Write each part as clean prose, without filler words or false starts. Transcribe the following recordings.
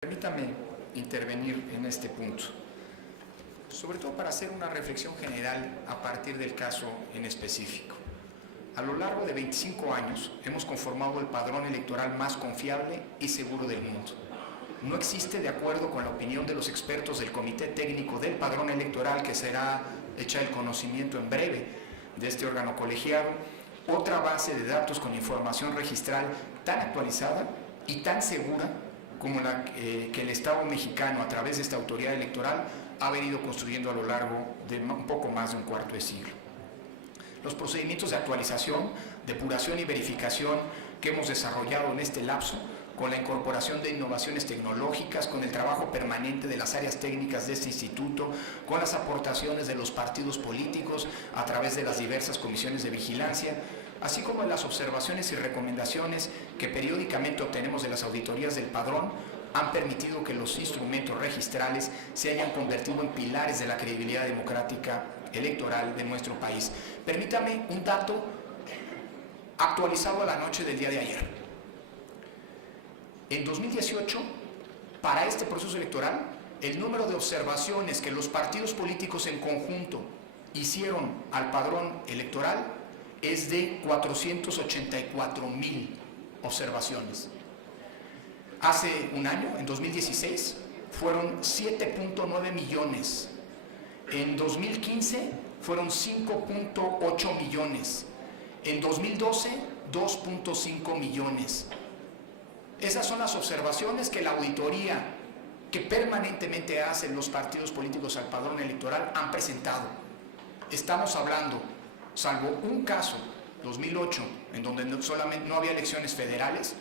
Permítame intervenir en este punto, sobre todo para hacer una reflexión general a partir del caso en específico. A lo largo de 25 años hemos conformado el padrón electoral más confiable y seguro del mundo. No existe, de acuerdo con la opinión de los expertos del Comité Técnico del Padrón Electoral, que será hecha el conocimiento en breve de este órgano colegiado, otra base de datos con información registral tan actualizada y tan segura como la que el Estado mexicano, a través de esta autoridad electoral, ha venido construyendo a lo largo de un poco más de un cuarto de siglo. Los procedimientos de actualización, depuración y verificación que hemos desarrollado en este lapso, con la incorporación de innovaciones tecnológicas, con el trabajo permanente de las áreas técnicas de este instituto, con las aportaciones de los partidos políticos a través de las diversas comisiones de vigilancia, así como las observaciones y recomendaciones que periódicamente obtenemos de las auditorías del padrón, han permitido que los instrumentos registrales se hayan convertido en pilares de la credibilidad democrática electoral de nuestro país. Permítame un dato actualizado a la noche del día de ayer. En 2018, para este proceso electoral, el número de observaciones que los partidos políticos en conjunto hicieron al padrón electoral es de 484,000 observaciones. Hace un año, en 2016, fueron 7.9 millones. En 2015 fueron 5.8 millones. En 2012, 2.5 millones. Esas son las observaciones que la auditoría que permanentemente hacen los partidos políticos al padrón electoral han presentado. Estamos hablando, salvo un caso, 2008, en donde no había elecciones federales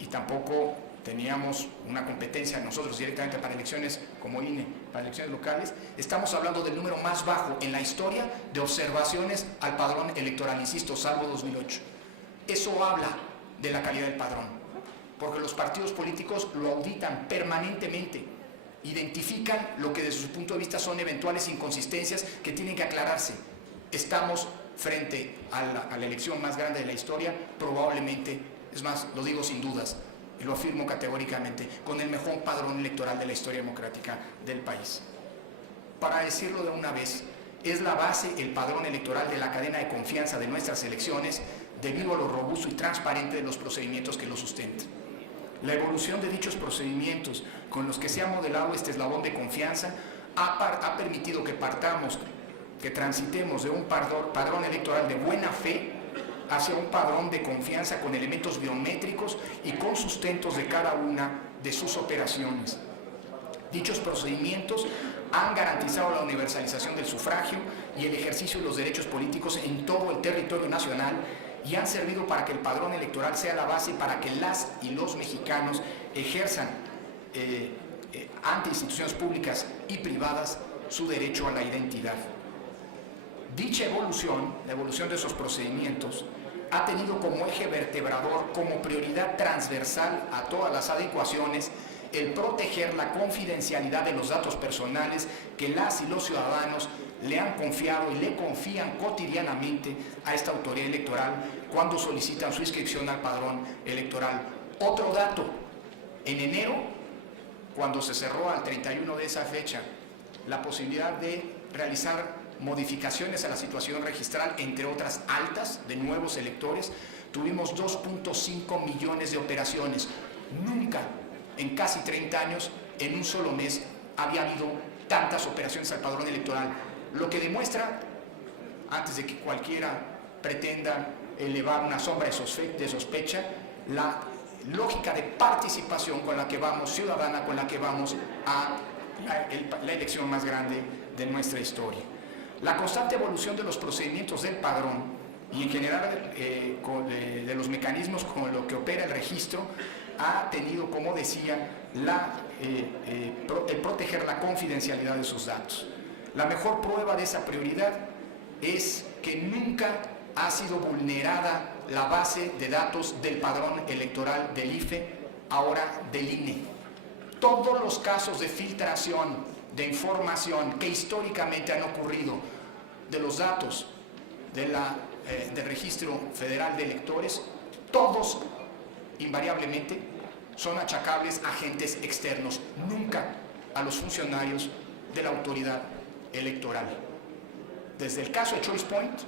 y tampoco teníamos una competencia nosotros directamente para elecciones como INE, para elecciones locales, estamos hablando del número más bajo en la historia de observaciones al padrón electoral, insisto, salvo 2008. Eso habla de la calidad del padrón, porque los partidos políticos lo auditan permanentemente, identifican lo que desde su punto de vista son eventuales inconsistencias que tienen que aclararse. Estamos frente a la elección más grande de la historia, probablemente, es más, lo digo sin dudas, y lo afirmo categóricamente, con el mejor padrón electoral de la historia democrática del país. Para decirlo de una vez, es la base, el padrón electoral, de la cadena de confianza de nuestras elecciones, debido a lo robusto y transparente de los procedimientos que lo sustentan. La evolución de dichos procedimientos con los que se ha modelado este eslabón de confianza ha permitido que transitemos de un padrón electoral de buena fe hacia un padrón de confianza con elementos biométricos y con sustentos de cada una de sus operaciones. Dichos procedimientos han garantizado la universalización del sufragio y el ejercicio de los derechos políticos en todo el territorio nacional y han servido para que el padrón electoral sea la base para que las y los mexicanos ejerzan ante instituciones públicas y privadas su derecho a la identidad. Dicha evolución, la evolución de esos procedimientos, ha tenido como eje vertebrador, como prioridad transversal a todas las adecuaciones, el proteger la confidencialidad de los datos personales que las y los ciudadanos le han confiado y le confían cotidianamente a esta autoridad electoral cuando solicitan su inscripción al padrón electoral. Otro dato, en enero, cuando se cerró al 31 de esa fecha la posibilidad de realizar modificaciones a la situación registral, entre otras altas, de nuevos electores, tuvimos 2.5 millones de operaciones. Nunca en casi 30 años, en un solo mes, había habido tantas operaciones al padrón electoral, lo que demuestra, antes de que cualquiera pretenda elevar una sombra de sospecha, la lógica de participación con la que vamos, ciudadana, con la que vamos a la elección más grande de nuestra historia. La constante evolución de los procedimientos del padrón y en general de los mecanismos con los que opera el registro ha tenido, como decía, el proteger la confidencialidad de sus datos. La mejor prueba de esa prioridad es que nunca ha sido vulnerada la base de datos del padrón electoral del IFE, ahora del INE. Todos los casos de filtración de información que históricamente han ocurrido de los datos del Registro Federal de Electores, todos invariablemente son achacables a agentes externos, nunca a los funcionarios de la autoridad electoral. Desde el caso de Choice Point,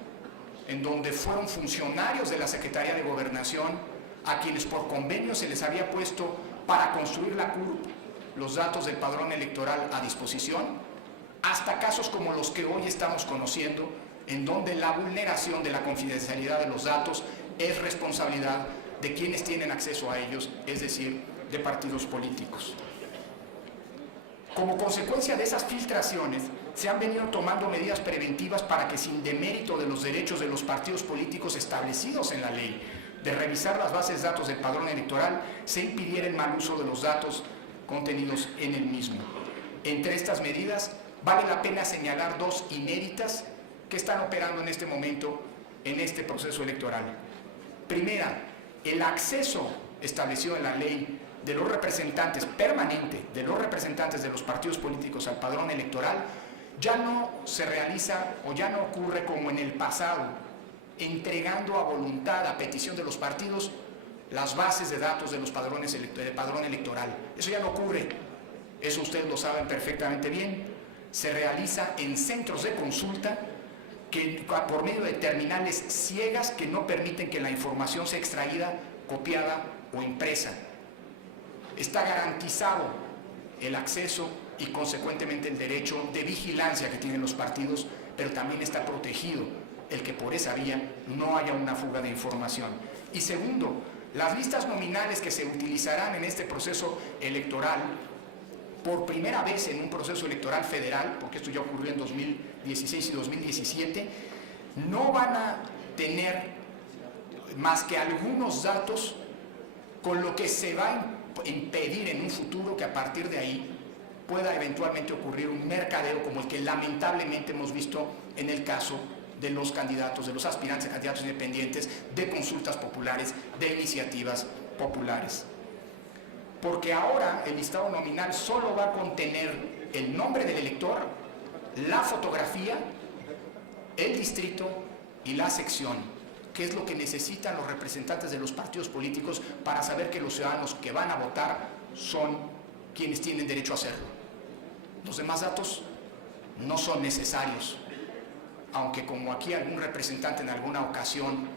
en donde fueron funcionarios de la Secretaría de Gobernación a quienes por convenio se les había puesto para construir la CURP los datos del padrón electoral a disposición, hasta casos como los que hoy estamos conociendo, en donde la vulneración de la confidencialidad de los datos es responsabilidad de quienes tienen acceso a ellos, es decir, de partidos políticos. Como consecuencia de esas filtraciones, se han venido tomando medidas preventivas para que, sin demérito de los derechos de los partidos políticos establecidos en la ley de revisar las bases de datos del padrón electoral, se impidiera el mal uso de los datos contenidos en el mismo. Entre estas medidas, vale la pena señalar dos inéditas que están operando en este momento en este proceso electoral. Primera, el acceso establecido en la ley de los representantes permanente, de los representantes de los partidos políticos al padrón electoral, ya no se realiza o ya no ocurre como en el pasado, entregando a voluntad, a petición de los partidos, las bases de datos de los padrones del padrón electoral. Eso ya no ocurre, eso ustedes lo saben perfectamente bien. Se realiza en centros de consulta que, por medio de terminales ciegas que no permiten que la información sea extraída, copiada o impresa. Está garantizado el acceso y consecuentemente el derecho de vigilancia que tienen los partidos, pero también está protegido el que por esa vía no haya una fuga de información. Y segundo, las listas nominales que se utilizarán en este proceso electoral, por primera vez en un proceso electoral federal, porque esto ya ocurrió en 2016 y 2017, no van a tener más que algunos datos, con lo que se va a impedir en un futuro que a partir de ahí pueda eventualmente ocurrir un mercadeo como el que lamentablemente hemos visto en el caso de los candidatos, de los aspirantes a candidatos independientes, de consultas populares, de iniciativas populares. Porque ahora el listado nominal solo va a contener el nombre del elector, la fotografía, el distrito y la sección, que es lo que necesitan los representantes de los partidos políticos para saber que los ciudadanos que van a votar son quienes tienen derecho a hacerlo. Los demás datos no son necesarios, aunque como aquí algún representante en alguna ocasión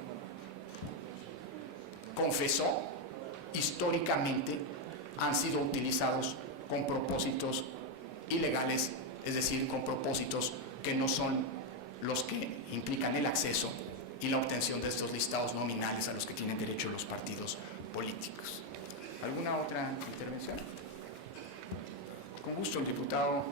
confesó, históricamente han sido utilizados con propósitos ilegales, es decir, con propósitos que no son los que implican el acceso y la obtención de estos listados nominales a los que tienen derecho los partidos políticos. ¿Alguna otra intervención? Con gusto, el diputado